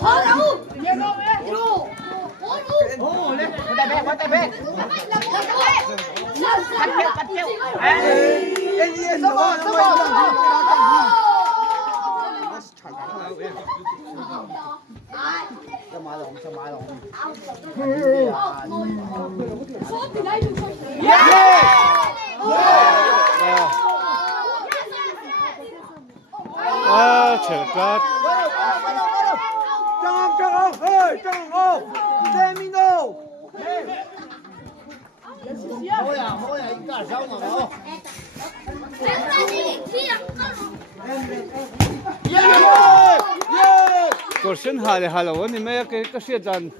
Thôi đâu. Ô, lên, có tay bé. Cắt kêu. Em số 1. Cho mãi lòng. Chờ cắt. Trong ô. Semino. Thôi à, anh cả sao mà nó. Cô xin hỏi hello anh mấy cái xe đàn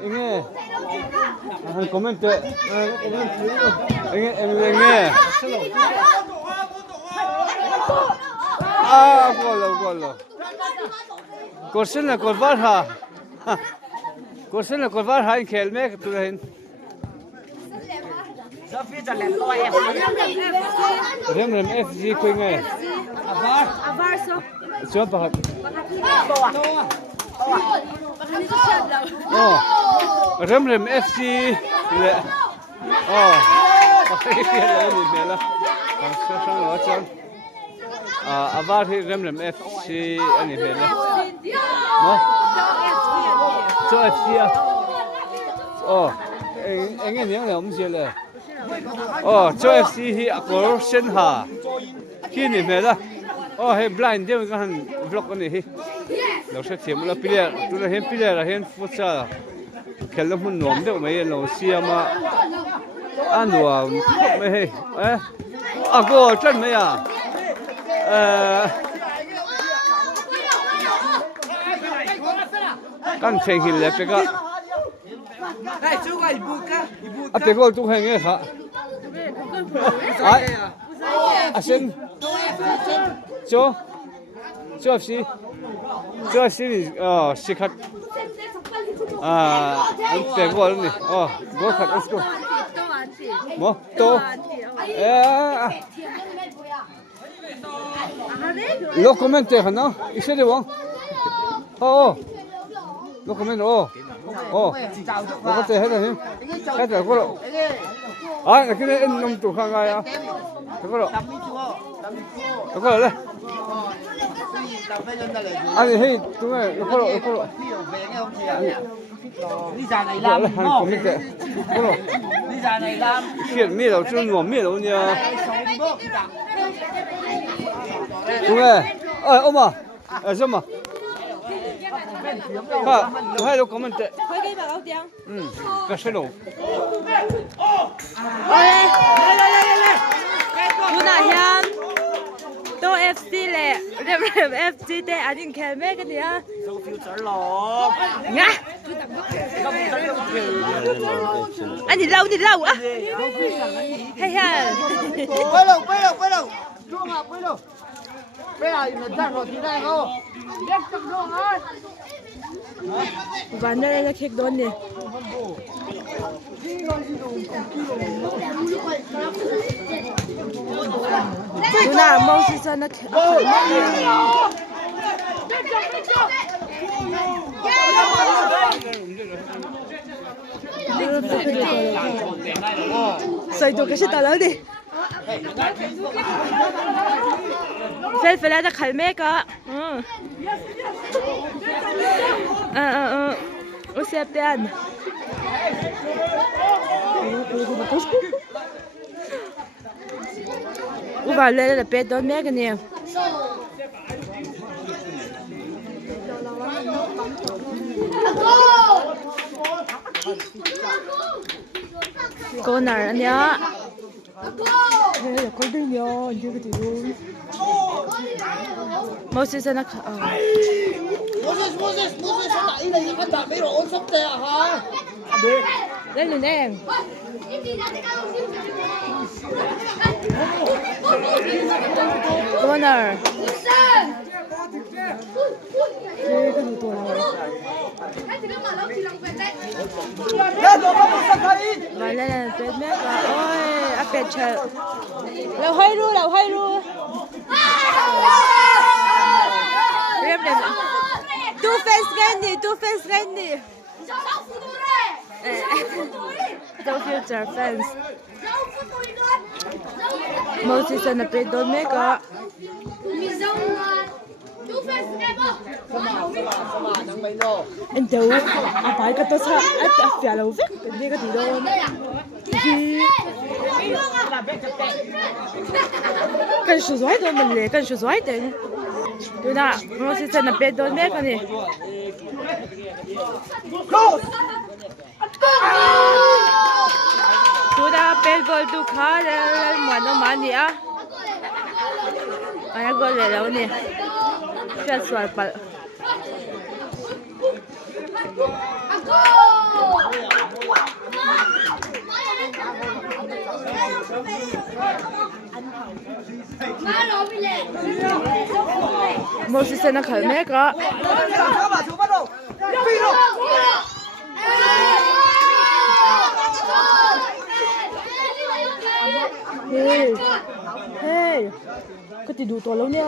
nghe anh comment anh nghe golo cô xin là cô vợ hả cô xin là cô vợ hả anh khéo mấy cái tụi anh Sophie cho lên coi em. Rem FG quên nghe Avar so. cho bà Rem FC lệ cái là gì mẹ là sao sang nó chăng avar thì Rem FC anh mẹ là nó cho FC anh nghe tiếng là ông gì là cho FC thì có xin hà khi này mẹ là hey blind dia kan vlog ani hi lo se thiam la player tu la hen player la hen futsal khel mun nom de mai lo siama anwa me he go chân me ya kan theng hi le peka Này, chú gọi ibuka. ate gol tu heng e kha ai sen cho FC sikhat anh pe gol ni gol khat let's go mo to lo comment khana ise de wang lo comment lo có thể hết rồi hết rồi có độ cái này anh nông chủ khang gai có độ có độ đây anh hey chúng này có độ Đi già này làm anh không biết thế có độ đi già này làm chuyện miệt đâu chưa ngủ miệt đâu nhờ chúng này ông sao mà hai đứa comment thế cái gì đâu 누나 현. 또 FC 래. 랩 FC 때 아닌 캘메 그냥. Số phiếu trở lộn. Nga. 아니 라우 아. 헤헤. Quay đầu. Chuông à, quay đầu. Bây giờ mình ra rồi thì đây không? 완전히 객 넣었네. 누나 멋있잖아. Xoay đồ cái gì tao lấy đi. Phải là khải mẹ cả. Ô xe tiền. Ô bà lên là bé đón mẹ cái này. Cô nào anh nhá. Thế là con đi nhớ như cái gì Moses nó Moses tại đây anh đã mấy đồ sắp tè hả? lên lên em Connor mà lên làเป็ดแม่ก็โอ้ยอ่ะเป็ดเฉยเราให้รู้ fans gan ni. Do future fans. Mo si sa na pe don me ka. Ento, apa ka to sa at fialo vek, hindi ka dito. Kan shu zoi do men le, kan shu zoi de. Do na, mo si sa na pe don me ka ni. Do na pe gol du kha le mo no ma ni a. Ai gol le lo ni. Rất xoài bật. Một sự nó khởi mét đó. Hey, hey, cái gì đủ to lâu nha.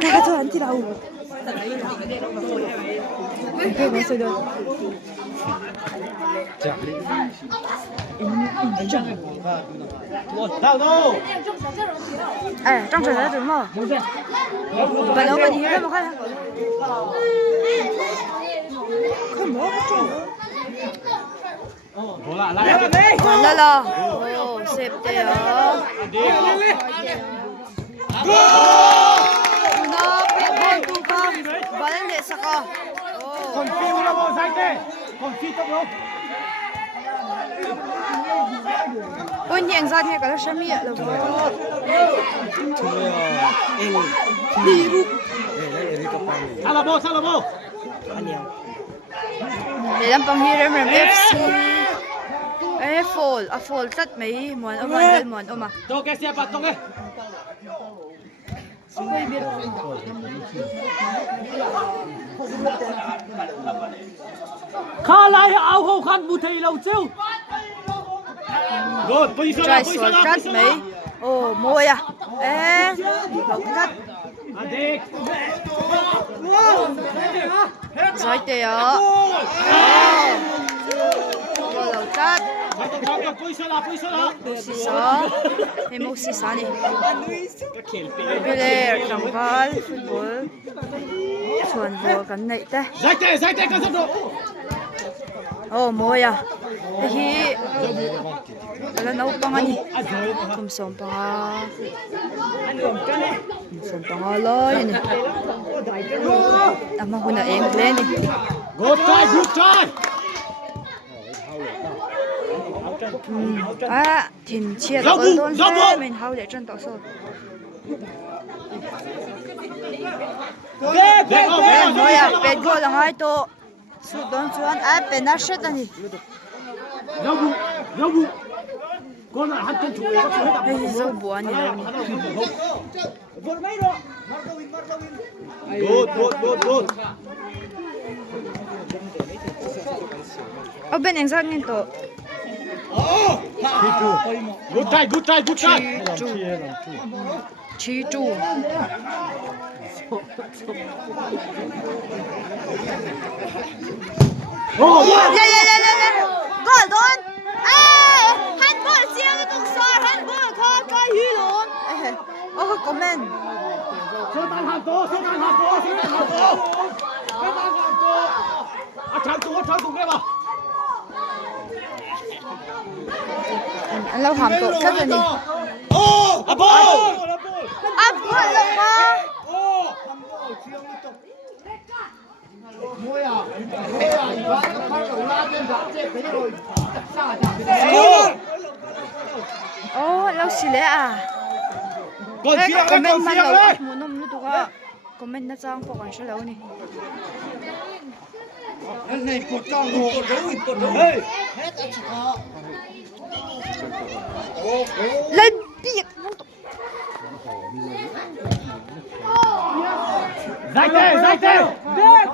Cái cho anh đi đâu? Cái gì vậy đó? Eh, trong trời đó mà. Bạn đâu có gì đâu mà khai. Không có chỗ. Hoàn là. Ồ, xếp đây à. Nó bị con tu con. Bạn để sao co? Còn phiêu là bộ sai thế. Còn phi tốc đâu. Con nhện ra nghe cả nó xem miệng rồi. Salabo. Để làm bằng hi rem FC. Fall tất mấy món ôm ăn món ôm à. Tôi cái xe bật tôi cái. Khá lại áo hậu khăn bù thầy lâu chiêu. Rồi, Trai sửa tất mấy. Ồ, môi à. Ê, hậu tất. Giỏi tệ ạ. Vô lầu tất. Một xí xá này. Bây giờ trong ball, football. Chuẩn vô cắn nệ thế. Giải tệ, con sắp độ. Ồ, môi à. Hi. Đó là nấu băng anh. Không sống băng à. Sống băng à lời nè. Tama ko na em lên nè. Good try. À, thìn chiết ở đôn xe mình hao để chân tỏ sơ. Môi à, bệt gô là ngay tô. Su đôn chuan à, bệt nát sét à nhỉ. Dâu bu. Con lại hát chân chủ yếu. Đây là dâu bùa nhỉ đâu nhỉ. Good. Ở bên anh giác nên tổ. Good try. Chí chu. Gọi đón. Ê, handball xiên cái tung xoa, handball coi hư luôn. Ô, comment. Số tan hàng tô. Chán tủ nghe vào. Anh lâu hàm tổ cất rồi nè. Up ball Up luôn mà. Ô, lâu xí lẽ à. Còn Ê, xiên comment mà lâu đấy. muốn nôm nữa tụi con. Comment nó trang phục còn sẽ lâu nè. Anh này cột đấu. Hey. Lên biệt. Giải tệ. Đây.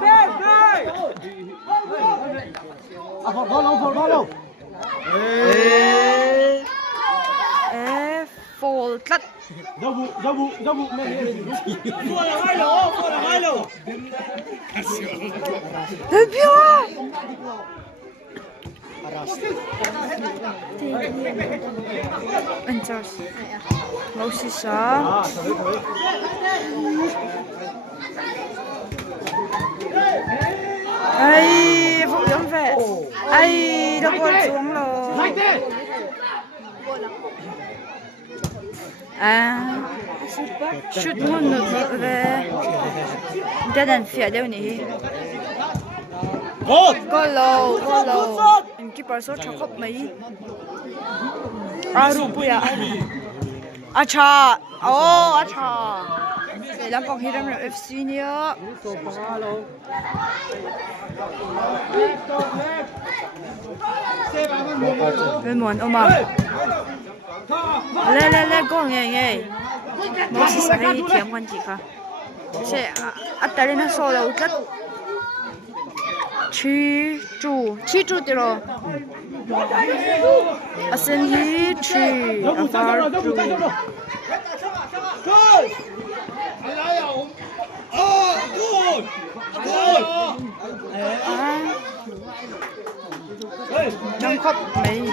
Follow. fall tlat lebih Anjas mau sisa ai phục dưỡng về ai đâu có xuống rồi shoot ngon nữa về đã đàn phía đâu nhỉ go low anh keeper số chọc khóc mấy rupuya acha để làm con hiram là FC nhá bên muốn ôm à lên go nghe mau xí xí cái thiểm quan gì cả sẽ tại đây nó sôi đâu rất chi chu đi rồi sen hi chi afar chu trong khóc mấy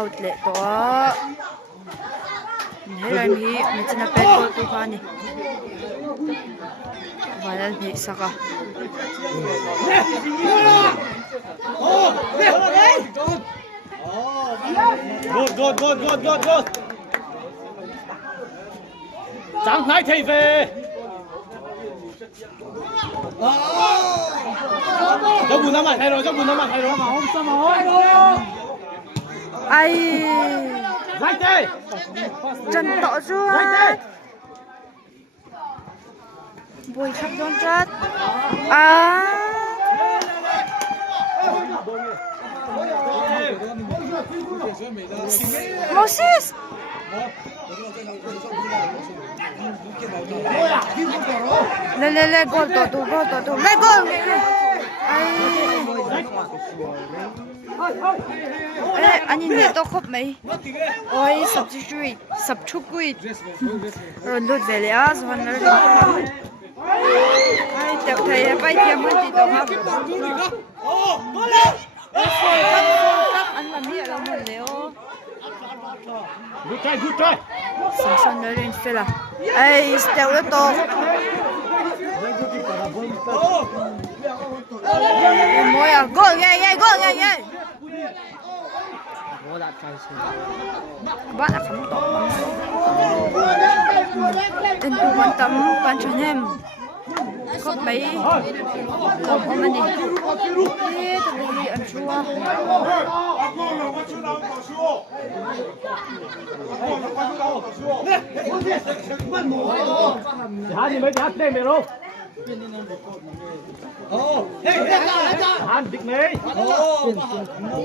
outlet đó thế là mi mình chỉ là bé con tu khoa này và là mi saka good chẳng phải thay về cho bùn nó mặt thay rồi không sao mà ai right đây chân tỏ ruột bùi khắp đón chết Moses le gol to le gol anh nhìn to khóc mấy ôi sập chúc quỷ rồi lút về lẽ rồi nó ai tập thầy bay tiêm mất thì đâu học anh làm gì ở đâu léo good try Samson lên phê là ai steo nó to môi à go nghe bạn là không to tên tu quan tâm quan trọng em có mấy lòng của mình đi thật là ăn chua thì mấy hát đây mày đâu ăn địch mấy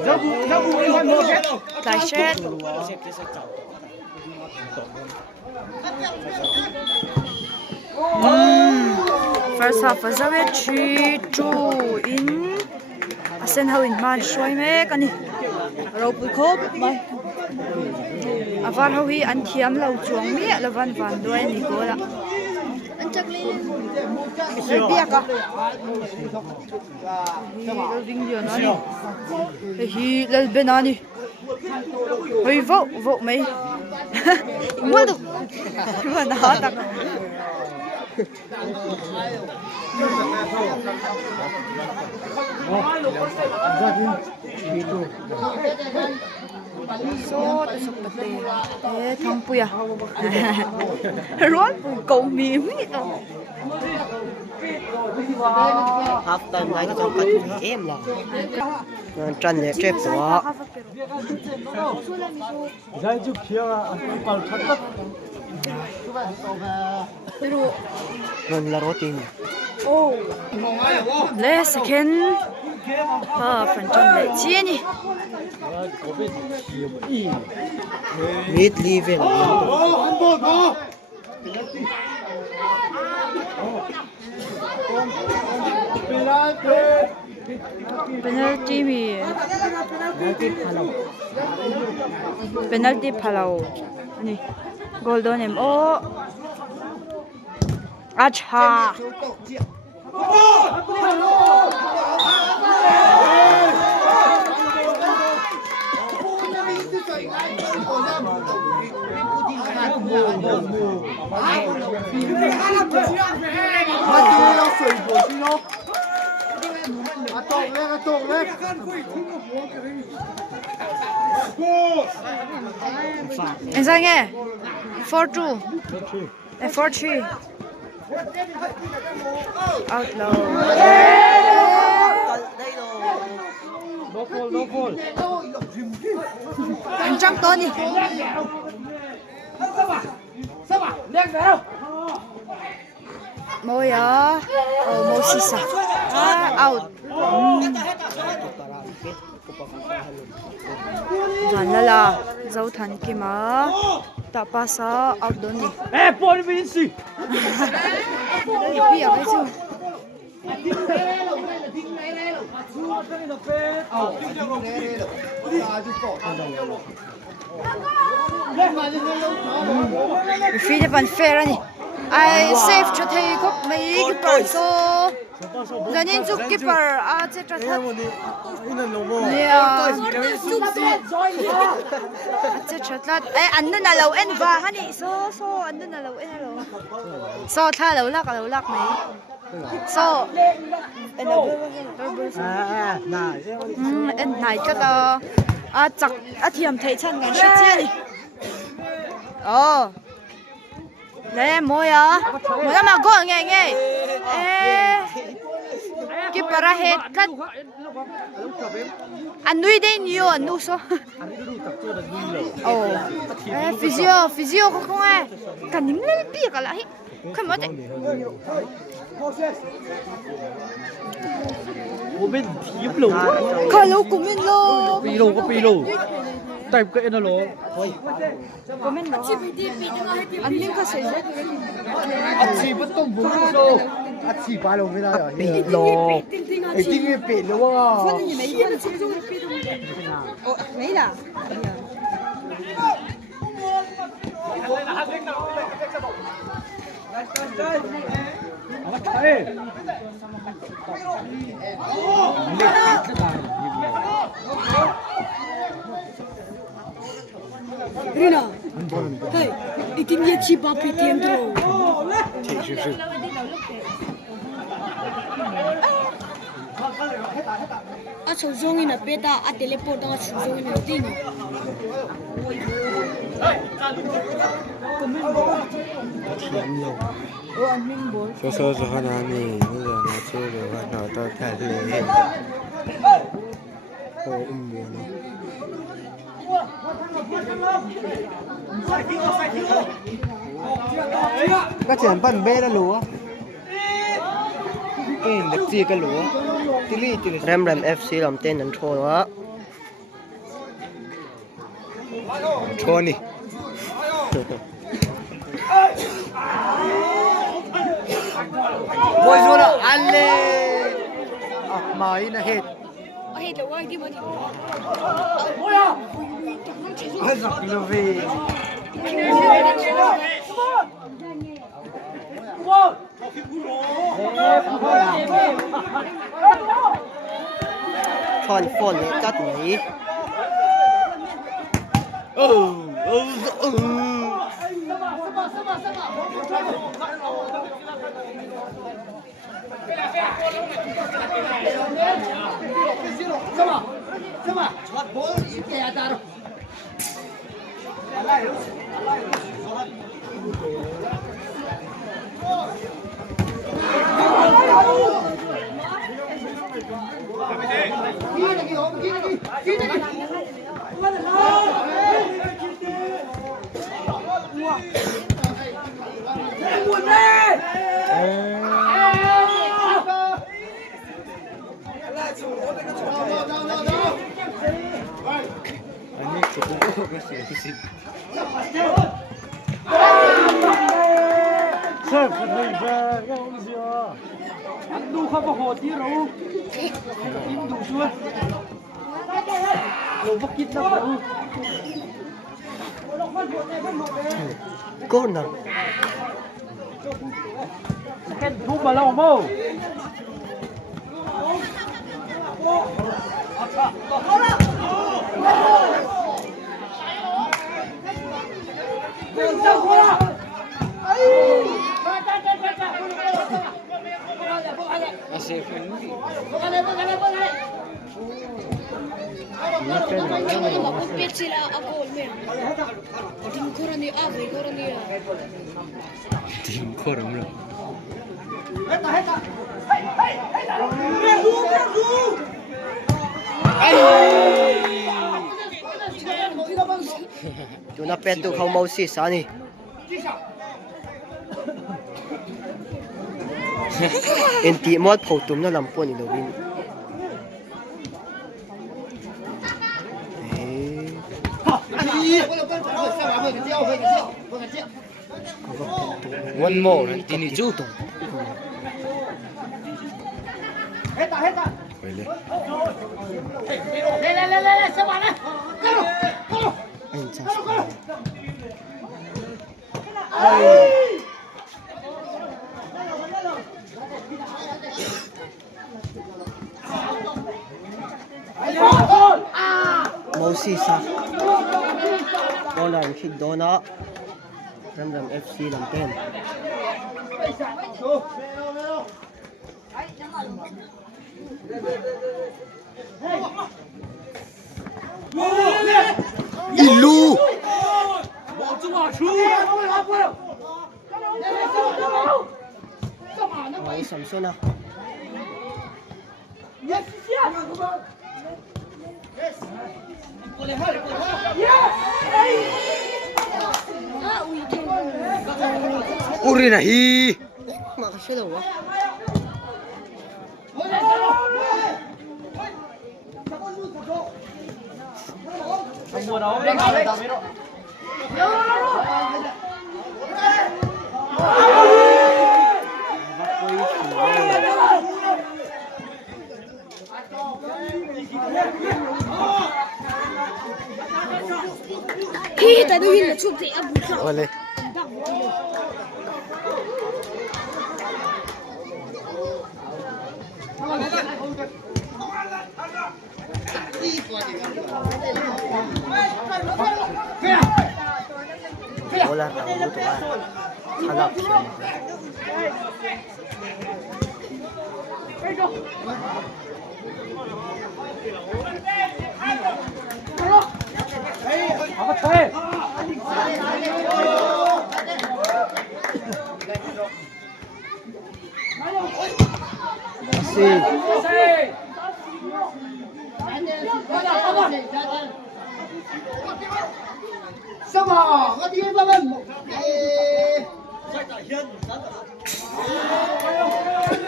rau bù ăn một đại set first half was a bit 3-2 in asen how in man shoi me kani ro pu khop mai avan ho hi an thiam lo chuang mi la van doi ni ko la an chak le bia ka lo ding yo na ni hi lal benani hoi vo mai mo do ku na ha ta số tôi sụp bật tê thế thằng bùi à rốt cầu mím vậy đâu half time này có cần em là chân để chép đó giải chụp kia còn thắt tất mình là roti lê second phần trong lệ chia nhỉ mid leaving penalty mi penalty phalau ani golden em o acha anh sang nghe 4-2 4-3 outlaw anh trăng to đi Môi à, môi xì xà, out. Dàn la, dấu thành kia mà, ta passa out đó nè. Pode vir sim. Bây giờ cái gì? Phi đi bàn fair nè. I save cho thầy khóc mấy cái bờ số giờ nên giúp cái bờ à chết cho thật chết cho thật anh nên là lâu anh và hắn đi so anh nên là lâu anh lâu so tha lâu lắc mấy so anh này cái đó à chắc à thiềm thấy chân ngày sẽ chết đi Nè môi à, môi mà có nghe nghe, cái para hết cắt, anh nuôi đây nhiều anh nuôi số, physio không ai, cả những cái bia cả lại, không mất đấy. Của bên thiếp lù, Khởi lâu của mình lo, pi lù, tay cái nó lố, thôi. của mình đó, anh mình có sử dụng, chỉ bất tông bún rồi, chỉ ba lô mớiได้rồi. Pi lô, cái tiếng pi lô à. mấy là. Rina, hey, itin ye chipa pitiendro. A sozong ina peta a teleport ang sozong ina tin. Số cho hắn này bây giờ nó chơi được hắn nó to cả lên ô buồn Các chuyện bận bê đã lúa, cái được gì cái lúa, Ram FC làm tên anh thua đó. chôn đi Ngồi xuống nào, ăn lên, mày nó hết. Hey, the way di mo di. Hết rồi, nó về. Chọn phone để cắt mấy. Sir, cái ông gì à? Anh đu không có hồ tí đâu. Im đủ chưa? Đồ bốc kít đâu đâu. Corner. Cái thú mà lâu mô. Jangan lupa pet sila aku men. Tim koran ni apa koran ni? Tim koran lah. Tu nak pet tu kau mau sis ni. Enti mod photum na lampo ni Lovin. One more, ini ju. Boleh. Mau sis ah. Bola ang kick dona. Ram FC Lampen. Ilu. Mau Samson ah. Uri nahi. Makasih dah wah. Kita tu ini cukup dia buka. Boleh. Bola tahu tu kan. Halap siya.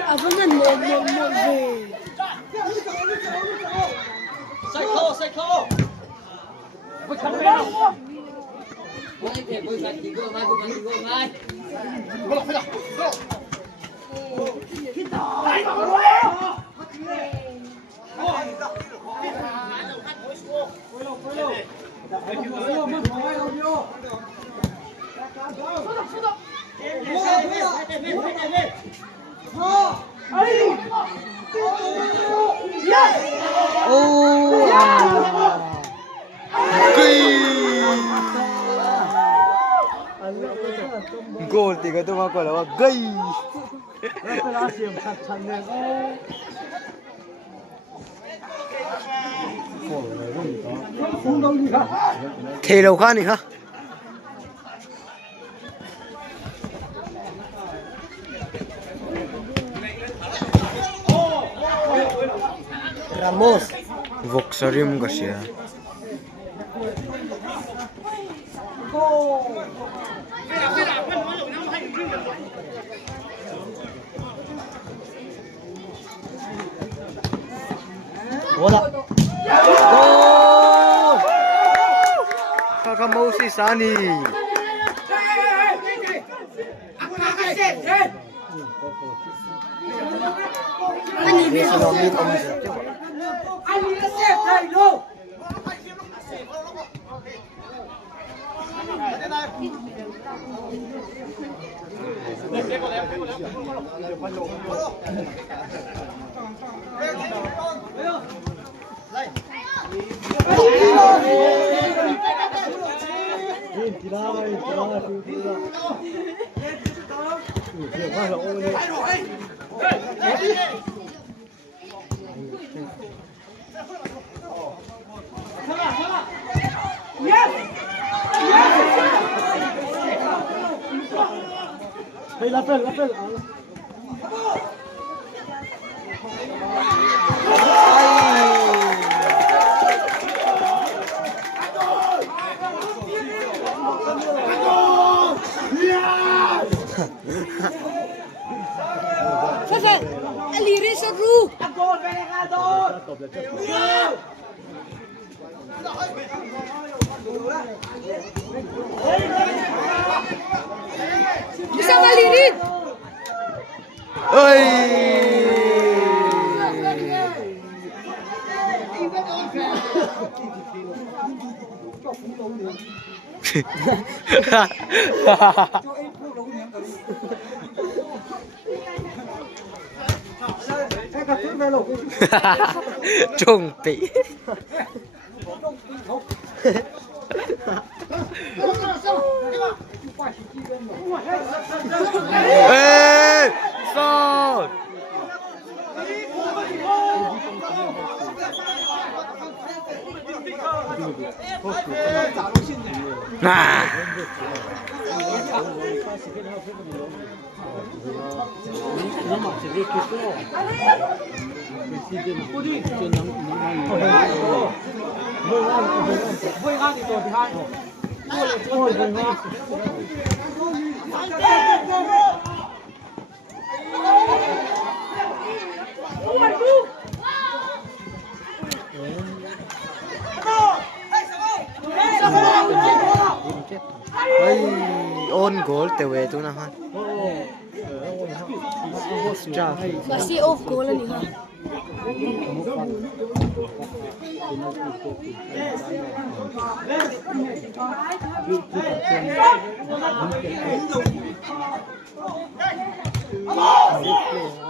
Apa nan mo ve. Gol tiga tu mak kalau gay. Thế đâu khác này hả? Ramos. Voxarium kasi ya. Bola. Gol! Kakak mau si Sani. Vì xin ông biết ông sẽ chứ. Aliri seru. Bisa ngalirin. Ôi. Chuẩn bị. Ê, sao? À. Ôi, ôn goal từ về tôi nào ha. Masih off goal ni ha.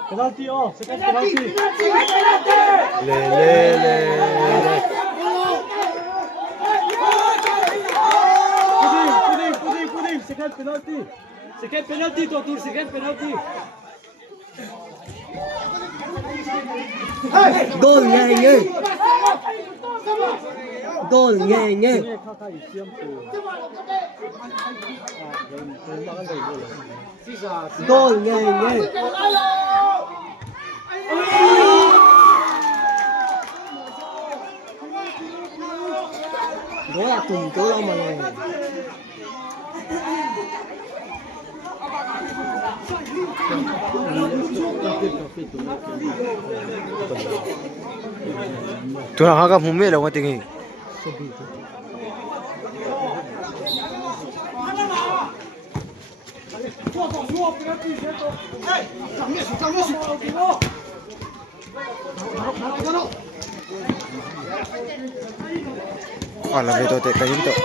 Penalti oh, second penalti. Le. Pudim, second penalti. Second penalti, Totur, second penalti. Goal nghe. Goal nghe. Goal nghe. Đó là cùng chỗ đâu mà này. Tôi nào các không biết đâu có tình hình. Là về tôi cái hiện tượng.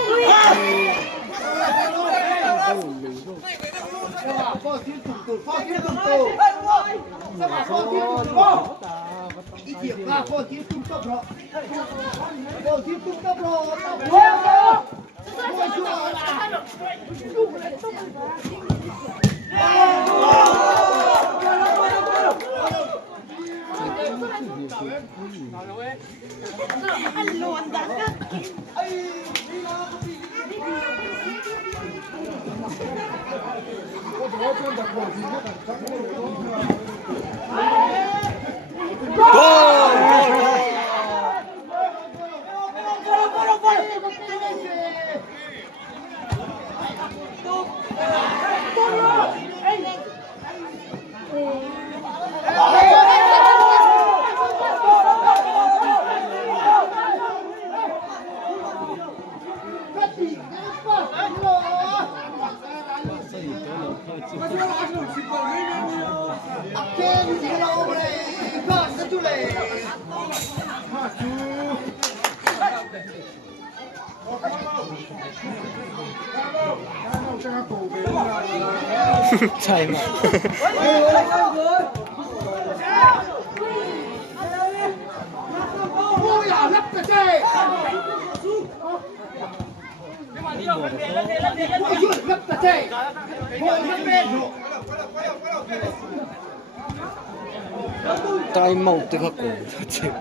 Aquele ใช่ไหม tay màu từ các cổ chịu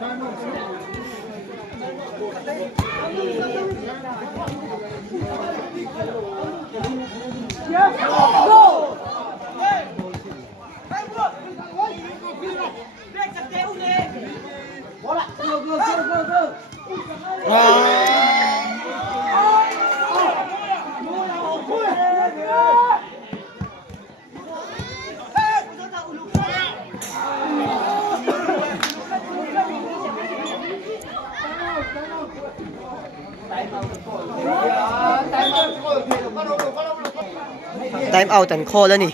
time out and call ani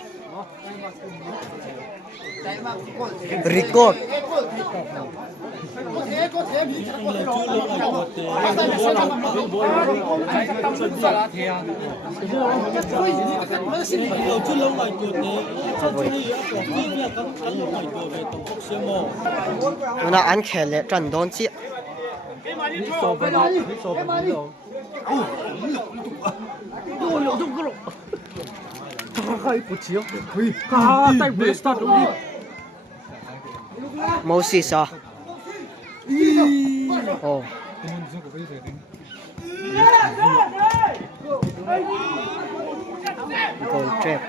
record nó ăn khè lệ trần đón chị Moses à? Oh. Goal trap.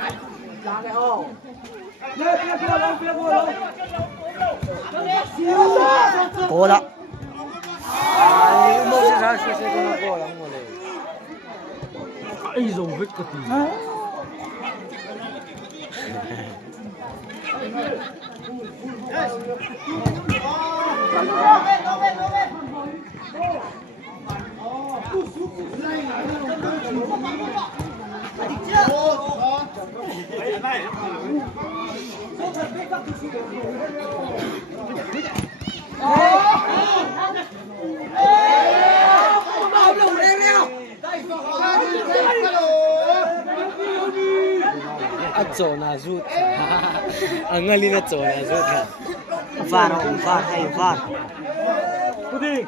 Goal ạ. Moses à? Sẽ có goal lắm rồi. Ai dùng vết cực kỳ. Chỗ nào rút ở ngay lên chỗ nào rút hả var hay var Puding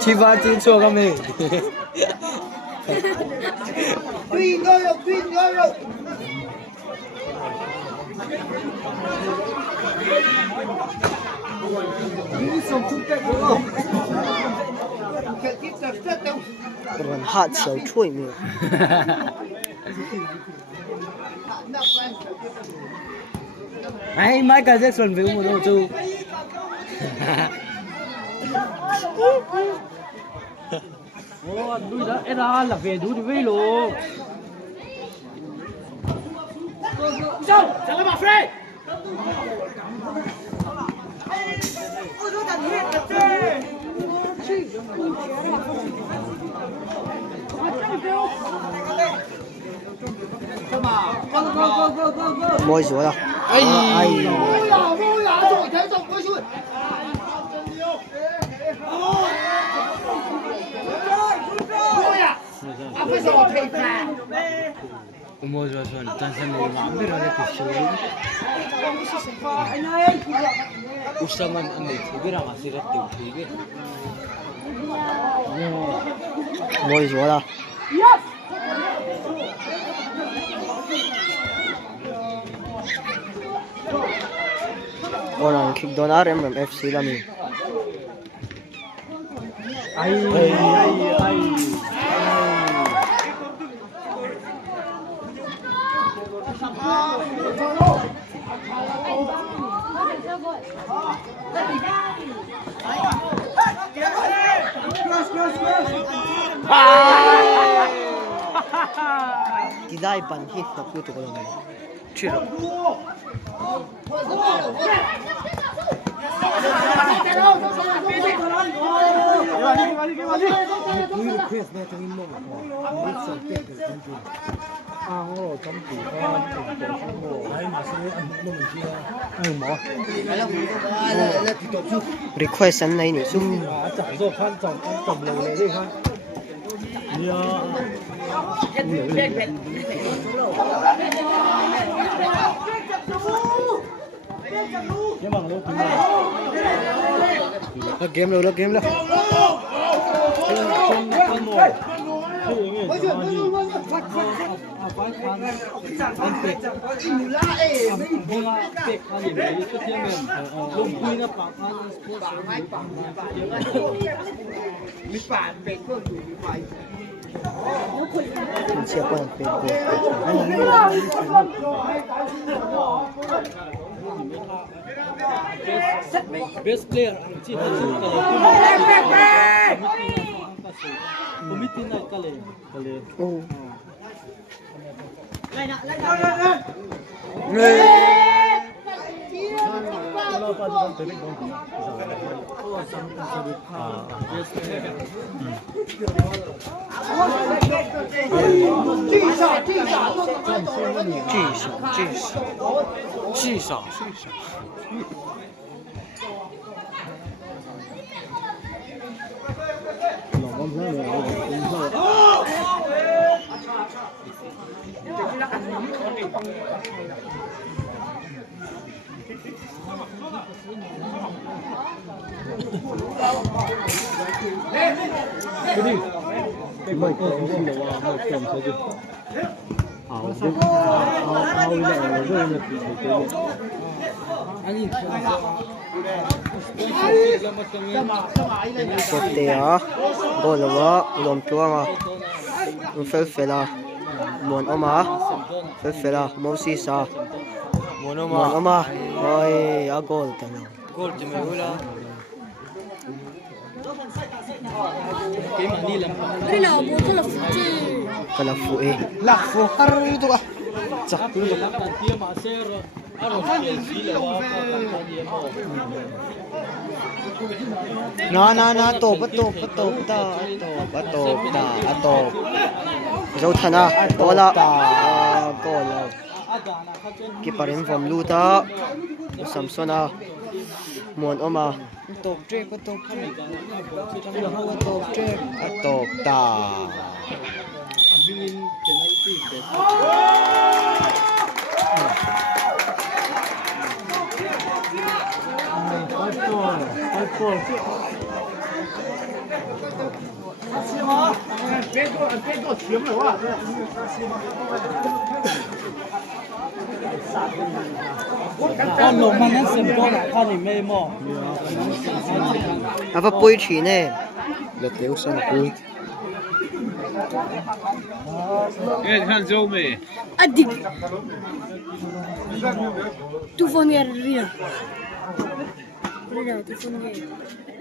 chi va chi cho cái mình Queen go còn hạt xấu chuối nữa ai Michael Jackson với một đồ chú ô đuôi đó em là về đuôi đi với luôn Xong, chẳng có Frey. Môi xuống đâu. Ai. Umur Johnson, Tanzania mampir oleh Kusuri. Usaman aneh, itu ramah sirat tinggi. Mau jual? Orang kick donar MMFC lah ni. Ai. Tidak ipan hit tapi tu kalau ni. Ciro. request อันไหนนี่ซุ่มเกมแล้วเกมแล้วเชียร์ก่อนเป็นbest player ที่เขาชื่อกันเลยผมไม่ติดนะกันเลยโอ้至少Kotea, Golova, Lomtuanga, Felfela, Monoma, Felfela, Mosisa, Monoma, Oi, a gol também. Gol de Megula. Rina, boa Kalafu eh. Lakfo harudo ka. Cak. Na to patop ta atop Zau thana bola goal keeperin from Luta Samsona Mon Oma top trek top ta Apa poetry ne? Leteu sang poet. 看周美。 Adik. Tu phone Rina. Rina, tu phone